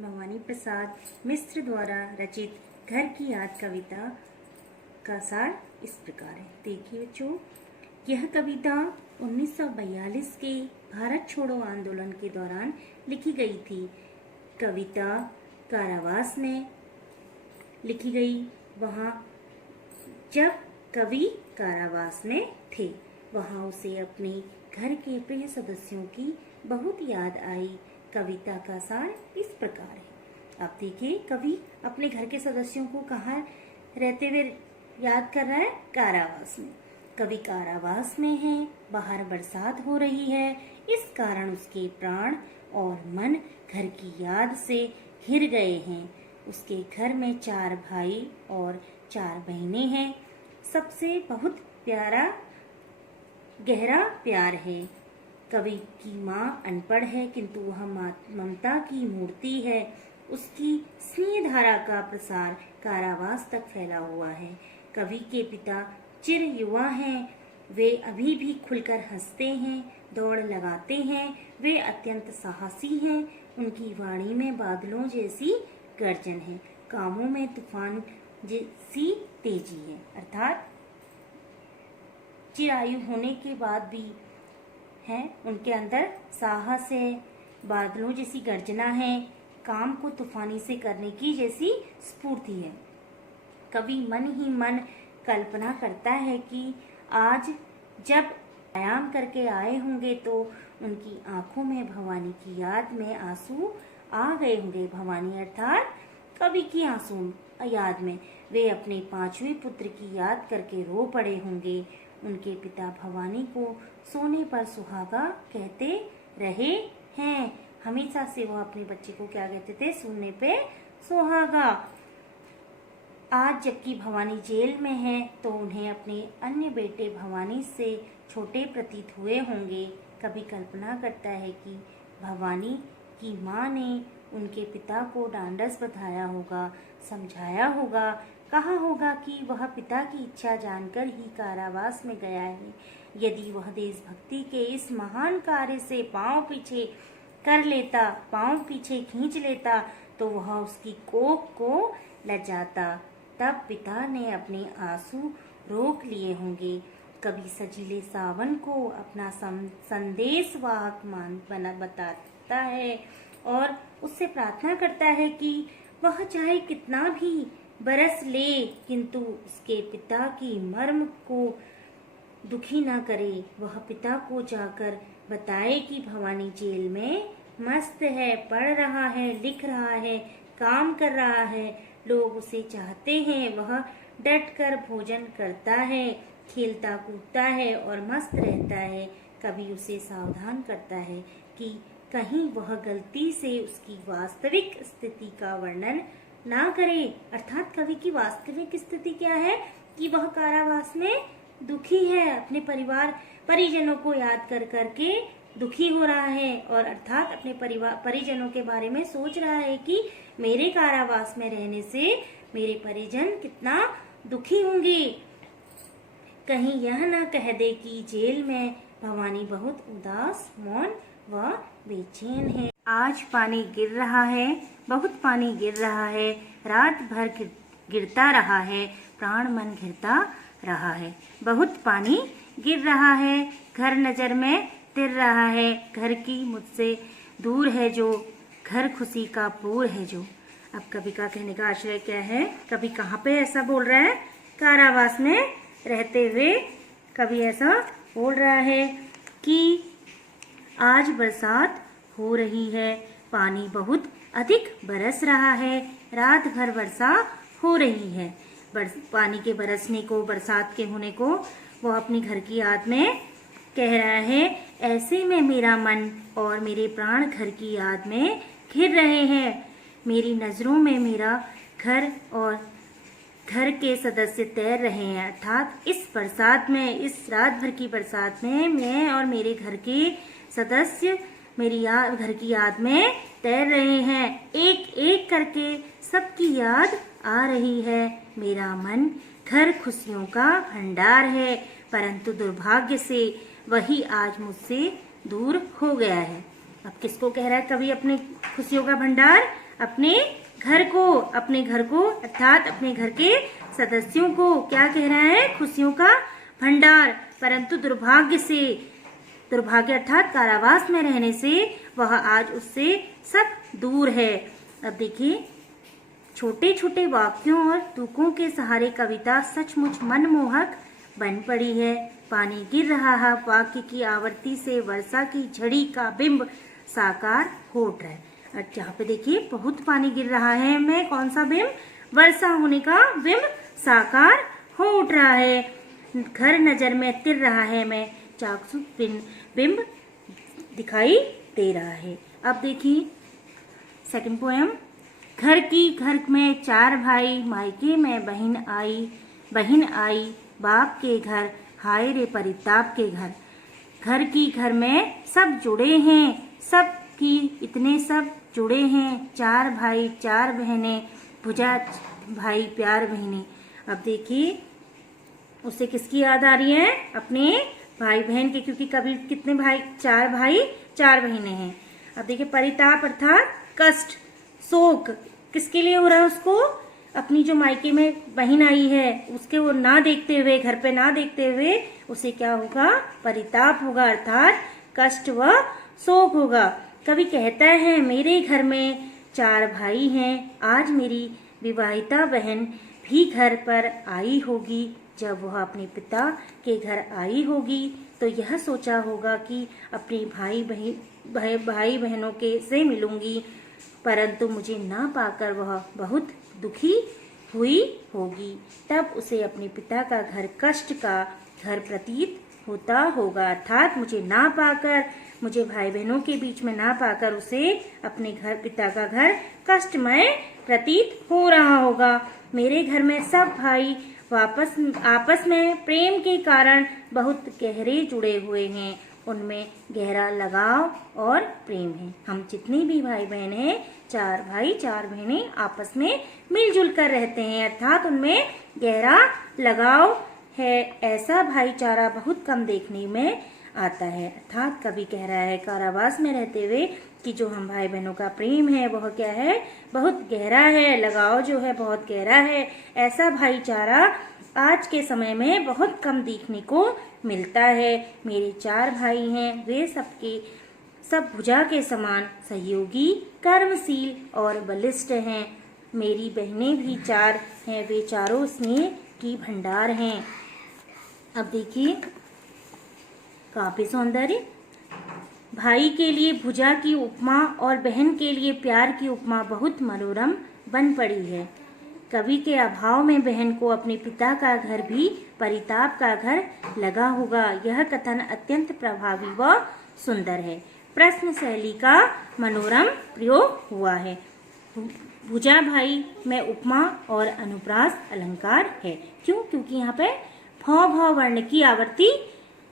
भवानी प्रसाद मिश्र द्वारा रचित घर की याद कविता का सार इस प्रकार है। देखिए बच्चों, यह कविता 1942 के भारत छोड़ो आंदोलन के दौरान लिखी गई थी। कविता कारावास में लिखी गई। वहाँ जब कवि कारावास में थे, वहाँ उसे अपने घर के प्रिय सदस्यों की बहुत याद आई। कविता का सार इस प्रकार है। आप देखिए, कवि अपने घर के सदस्यों को कहाँ रहते हुए याद कर रहा है? कारावास में। कवि कारावास में है, बाहर बरसात हो रही है, इस कारण उसके प्राण और मन घर की याद से घिर गए हैं। उसके घर में 4 भाई और 4 बहनें हैं। सबसे बहुत प्यारा गहरा प्यार है। कवि की माँ अनपढ़ है, किंतु वह ममता की मूर्ति है। उसकी स्नेह धारा का प्रसार कारावास तक फैला हुआ है। कवि के पिता चिर युवा हैं। वे अभी भी खुलकर हंसते हैं, दौड़ लगाते हैं। वे अत्यंत साहसी हैं। उनकी वाणी में बादलों जैसी गर्जन है, कामों में तूफान जैसी तेजी है। अर्थात चिरायु होने के बाद भी है, उनके अंदर साहस है, बादलों जैसी गर्जना है, काम को तूफानी से करने की जैसी स्फूर्ति है। कवि मन ही मन कल्पना करता है कि आज जब व्यायाम करके आए होंगे तो उनकी आंखों में भवानी की याद में आंसू आ गए होंगे। भवानी अर्थात कवि की आंसू याद में वे अपने 5वें पुत्र की याद करके रो पड़े होंगे। उनके पिता भवानी को सोने पर सुहागा कहते रहे हैं। हमेशा से वो अपने बच्चे को क्या कहते थे? सोने पे सुहागा। आज जबकि भवानी जेल में है तो उन्हें अपने अन्य बेटे भवानी से छोटे प्रतीत हुए होंगे। कवि कल्पना करता है कि भवानी की माँ ने उनके पिता को ढांढस बंधाया होगा, समझाया होगा, कहा होगा कि वह पिता की इच्छा जानकर ही कारावास में गया है। यदि वह देशभक्ति के इस महान कार्य से पांव पीछे खींच लेता तो वह उसकी कोख को लजाता। तब पिता ने अपने आंसू रोक लिए होंगे। कवि सजीले सावन को अपना संदेशवाहक बताता है और उससे प्रार्थना करता है कि वह चाहे कितना भी बरस ले, किंतु उसके पिता की मर्म को दुखी न करे। वह पिता को जाकर बताए कि भवानी जेल में मस्त है, पढ़ रहा है, लिख रहा है, काम कर रहा है, लोग उसे चाहते हैं। वह डट कर भोजन करता है, खेलता कूदता है और मस्त रहता है। कवि उसे सावधान करता है कि कहीं वह गलती से उसकी वास्तविक स्थिति का वर्णन ना करे। अर्थात कवि की वास्तविक स्थिति क्या है कि वह कारावास में दुखी है, अपने परिजनों को याद कर करके दुखी हो रहा है और अर्थात अपने परिजनों के बारे में सोच रहा है कि मेरे कारावास में रहने से मेरे परिजन कितना दुखी होंगे। कहीं यह न कह दे कि जेल में भवानी बहुत उदास, मौन व बेचैन है। आज पानी गिर रहा है, बहुत पानी गिर रहा है, रात भर गिरता रहा है, प्राण मन घिरता रहा है। बहुत पानी गिर रहा है, घर नजर में तिर रहा है, घर की मुझसे दूर है जो, घर खुशी का पूर है जो। अब कवि का कहने का आशय क्या है? कवि कहाँ पे ऐसा बोल रहा है? कारावास में रहते हुए कवि ऐसा बोल रहा है कि आज बरसात हो रही है, पानी बहुत अधिक बरस रहा है, रात भर वर्षा हो रही है। पानी के बरसने को, बरसात के होने को वो अपनी घर की याद में कह रहा है। ऐसे में मेरा मन और मेरे प्राण घर की याद में घिर रहे हैं। मेरी नजरों में मेरा घर और घर के सदस्य तैर रहे हैं। अर्थात इस बरसात में, इस रात भर की बरसात में मैं और मेरे घर के सदस्य मेरी घर की याद में तैर रहे हैं। एक एक करके सबकी याद आ रही है। मेरा मन घर खुशियों का भंडार है, परंतु दुर्भाग्य से वही आज मुझसे दूर हो गया है। अब किसको कह रहा है कवि अपने खुशियों का भंडार? अपने घर को अर्थात अपने घर के सदस्यों को क्या कह रहा है, खुशियों का भंडार। परंतु दुर्भाग्य अर्थात कारावास में रहने से वह आज उससे सब दूर है। अब देखिए, छोटे छोटे वाक्यों और तुकों के सहारे कविता सचमुच मनमोहक बन पड़ी है। पानी गिर रहा है, वाक्य की आवृत्ति से वर्षा की झड़ी का बिंब साकार हो रहा है। और यहाँ पे देखिए, बहुत पानी गिर रहा है, मैं कौन सा बिंब, वर्षा होने का बिंब साकार हो उठ रहा है। घर नजर में तिर रहा है, मैं चाकसु बिंब दिखाई दे रहा है। अब देखिए सेकंड पोएम। घर में 4 भाई, मायके में बहन आई, बाप के घर हाय रे परिताप के घर में सब जुड़े हैं, सब की इतने सब जुड़े हैं, 4 भाई 4 बहनें, भुजा भाई प्यार बहनें। अब देखिए, उसे किसकी याद आ रही है, अपने भाई बहन के, क्योंकि कभी कितने भाई, 4 भाई 4 बहनें हैं। अब देखिए, परिताप अर्थात कष्ट, शोक किसके लिए हो रहा है उसको, अपनी जो मायके में बहन आई है उसके वो ना देखते हुए, घर पे ना देखते हुए उसे क्या होगा, परिताप होगा अर्थात कष्ट व शोक होगा। कभी कहता है, मेरे घर में 4 भाई हैं, आज मेरी विवाहिता बहन भी घर पर आई होगी। जब वह अपने पिता के घर आई होगी तो यह सोचा होगा कि अपने भाई बहनों के से मिलूंगी, परंतु मुझे ना पाकर वह बहुत दुखी हुई होगी। तब उसे अपने पिता का घर कष्ट का घर प्रतीत होता होगा, अर्थात मुझे भाई बहनों के बीच में ना पाकर उसे अपने पिता का घर कष्टमय प्रतीत हो रहा होगा। मेरे घर में सब भाई आपस में प्रेम के कारण बहुत गहरे जुड़े हुए हैं, उनमें गहरा लगाव और प्रेम है। हम जितने भी भाई बहन हैं, 4 भाई 4 बहनें आपस में मिलजुल कर रहते हैं, अर्थात उनमें गहरा लगाव है। ऐसा भाईचारा बहुत कम देखने में आता है। अर्थात कवि कह रहा है, कारावास में रहते हुए कि जो हम भाई बहनों का प्रेम है वह क्या है, बहुत गहरा है, लगाव जो है बहुत गहरा है। ऐसा भाईचारा आज के समय में बहुत कम देखने को मिलता है। मेरे 4 भाई हैं, वे सब भुजा के समान सहयोगी, कर्मशील और बलिष्ठ हैं। मेरी बहनें भी 4 हैं, वे चारों स्नेह की भंडार हैं। अब देखिए, काव्य सौंदर्य। भाई के लिए भुजा की उपमा और बहन के लिए प्यार की उपमा बहुत मनोरम बन पड़ी है। कवि के अभाव में बहन को अपने पिता का घर भी परिताप का घर लगा होगा। यह कथन अत्यंत प्रभावी व सुंदर है। प्रश्न शैली का मनोरम प्रयोग हुआ है। भुजा भाई में उपमा और अनुप्रास अलंकार है। क्यों? क्योंकि यहाँ पे भ वर्ण की आवर्ती,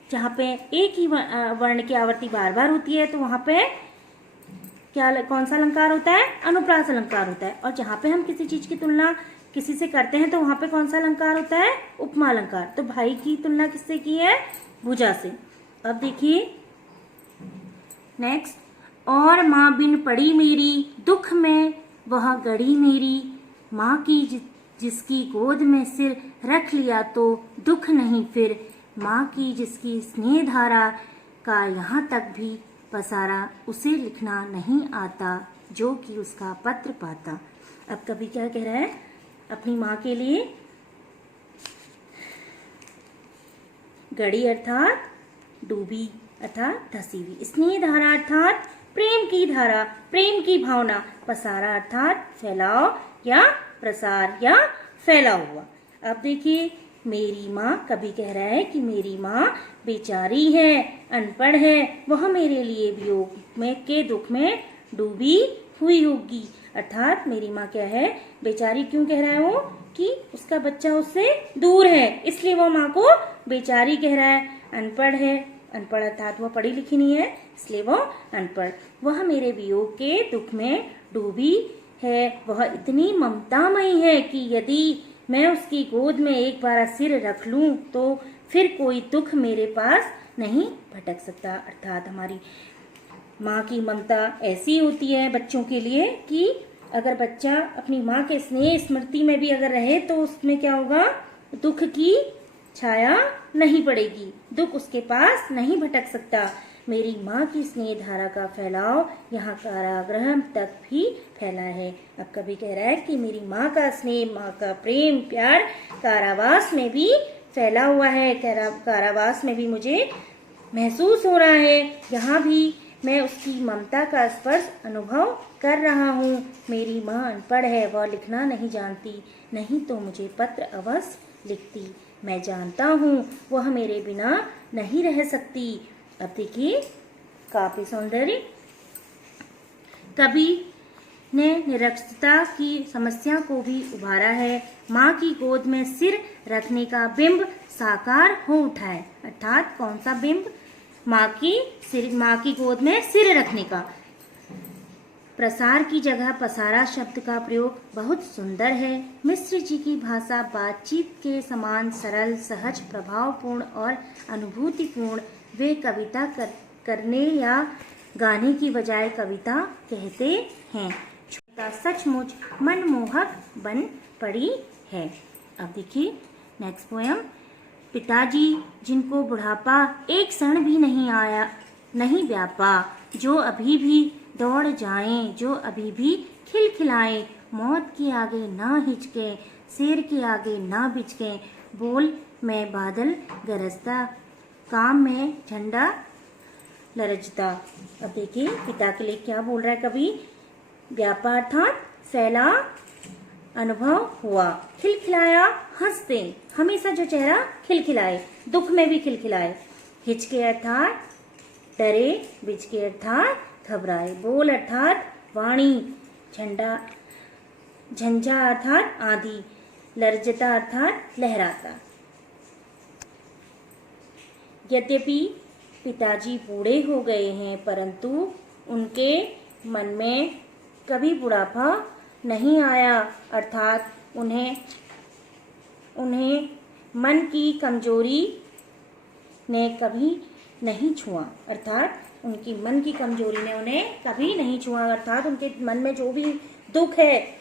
जहाँ पे एक ही वर्ण की आवर्ती बार बार होती है तो वहाँ पे कौन सा अलंकार होता है? अनुप्रास अलंकार होता है। और जहाँ पे हम किसी चीज की तुलना किसी से करते हैं तो वहाँ पे कौन सा अलंकार होता है? उपमा अलंकार। तो भाई की तुलना किससे की है? भुजा से। अब देखिए नेक्स्ट, और माँ बिन पड़ी मेरी दुख में वह गड़ी मेरी, माँ की जिसकी गोद में सिर रख लिया तो दुख नहीं फिर, माँ की जिसकी स्नेह धारा का यहाँ तक भी पसारा, उसे लिखना नहीं आता जो कि उसका पत्र पाता। अब कवि क्या कह रहा है अपनी माँ के लिए? गड़ी अर्थात डूबी अर्थात धसी हुई, स्नेह धारा अर्थात प्रेम की धारा, प्रेम की भावना, पसारा अर्थात फैलाव या प्रसार या फैला हुआ। अब देखिए मेरी माँ, कवि कह रहा है कि मेरी माँ बेचारी है, अनपढ़ है, वह मेरे लिए वियोग में के दुख में डूबी हुई होगी। अर्थात मेरी माँ क्या है? बेचारी। क्यों कह रहा है वो? कि उसका बच्चा उससे दूर है, इसलिए वो माँ को बेचारी कह रहा है। अनपढ़ है, अनपढ़ अर्थात वह पढ़ी लिखी नहीं है, इसलिए वो अनपढ़। वह मेरे वियोग के दुख में डूबी है, वह इतनी ममतामयी है कि यदि मैं उसकी गोद में एक बार सिर रख लूं तो फिर कोई दुख मेरे पास नहीं भटक सकता। अर्थात हमारी माँ की ममता ऐसी होती है बच्चों के लिए कि अगर बच्चा अपनी माँ के स्नेह स्मृति में भी अगर रहे तो उसमें क्या होगा, दुख की छाया नहीं पड़ेगी, दुख उसके पास नहीं भटक सकता। मेरी माँ की स्नेह धारा का फैलाव यहाँ कारागृह तक भी फैला है। अब कवि कह रहा है कि मेरी माँ का स्नेह, माँ का प्रेम प्यार कारावास में भी फैला हुआ है, कारावास में भी मुझे महसूस हो रहा है। यहाँ भी मैं उसकी ममता का स्पर्श अनुभव कर रहा हूँ। मेरी माँ अनपढ़ है, वह लिखना नहीं जानती, नहीं तो मुझे पत्र अवश्य लिखती। मैं जानता हूँ वह मेरे बिना नहीं रह सकती। अब देखिए काव्य सौंदर्य। कवि ने निरक्षरता की समस्या को भी उभारा है। माँ की गोद में सिर रखने का बिंब साकार हो उठा है। अर्थात कौन सा बिंब? माँ की गोद में सिर रखने का। प्रसार की जगह पसारा शब्द का प्रयोग बहुत सुंदर है। मिश्र जी की भाषा बातचीत के समान सरल, सहज, प्रभावपूर्ण और अनुभूतिपूर्ण। वे कविता करने या गाने की बजाय कविता कहते हैं। कविता सचमुच मनमोहक बन पड़ी है। अब देखिए नेक्स्ट पोयम। पिताजी जिनको बुढ़ापा एक क्षण भी नहीं व्यापा, जो अभी भी दौड़ जाएं, जो अभी भी खिलखिलाएं, मौत के आगे ना हिचके, शेर के आगे ना बिचके, बोल में बादल गरजता, काम में झंडा लरजता। अब देखिए पिता के लिए क्या बोल रहा है कवि। व्यापा अर्थात फैला, अनुभव हुआ, खिलखिलाया हंसते, हमेशा जो चेहरा खिलखिलाए, दुख में भी खिलखिलाए। हिचके अर्थात डरे, बिचके अर्थात घबराए, बोल अर्थात वाणी, झंडा झंझा अर्थात आंधी, लर्जता अर्थात लहराता। यद्यपि पिताजी बूढ़े हो गए हैं, परंतु उनके मन में कभी बुढ़ापा नहीं आया। अर्थात उन्हें मन की कमजोरी ने कभी नहीं छुआ। अर्थात उनकी मन की कमजोरी ने उन्हें कभी नहीं छुआ। अर्थात उनके मन में जो भी दुख है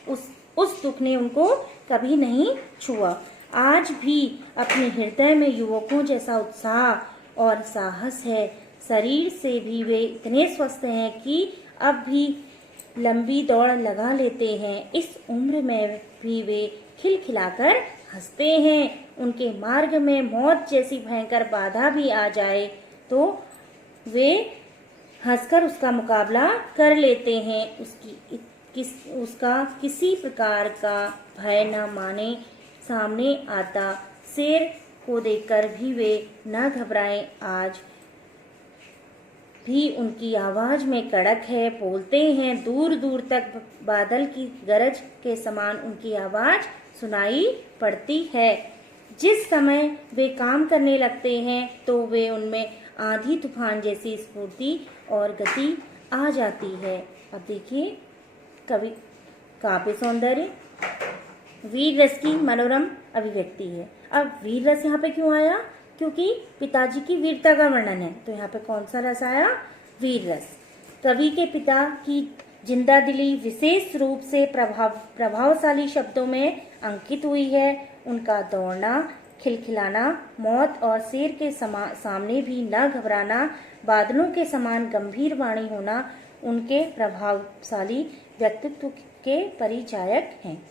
उस दुख ने उनको कभी नहीं छुआ। आज भी अपने हृदय में युवकों जैसा उत्साह और साहस है। शरीर से भी वे इतने स्वस्थ हैं कि अब भी लंबी दौड़ लगा लेते हैं। इस उम्र में भी वे खिलखिलाकर हंसते हैं। उनके मार्ग में मौत जैसी भयंकर बाधा भी आ जाए तो वे हंसकर उसका मुकाबला कर लेते हैं। उसका किसी प्रकार का भय न माने सामने आता। शेर को देखकर भी वे न घबराएं। आज भी उनकी आवाज में कड़क है, बोलते हैं। दूर दूर तक बादल की गरज के समान उनकी आवाज सुनाई पड़ती है। जिस समय वे काम करने लगते हैं तो वे उनमें आंधी तूफान जैसी स्फूर्ति और गति आ जाती है। अब देखिए कवि काव्य सौंदर्य। वीर रस की मनोरम अभिव्यक्ति है। अब वीर रस यहाँ पे क्यों आया? क्योंकि पिताजी की वीरता का वर्णन है, तो यहाँ पे कौन सा रस आया? वीर रस। कवि के पिता की जिंदा दिली विशेष रूप से प्रभावशाली शब्दों में अंकित हुई है। उनका दौड़ना, खिलखिलाना, मौत और शेर के सामने भी न घबराना, बादलों के समान गंभीर वाणी होना उनके प्रभावशाली व्यक्तित्व के परिचायक हैं।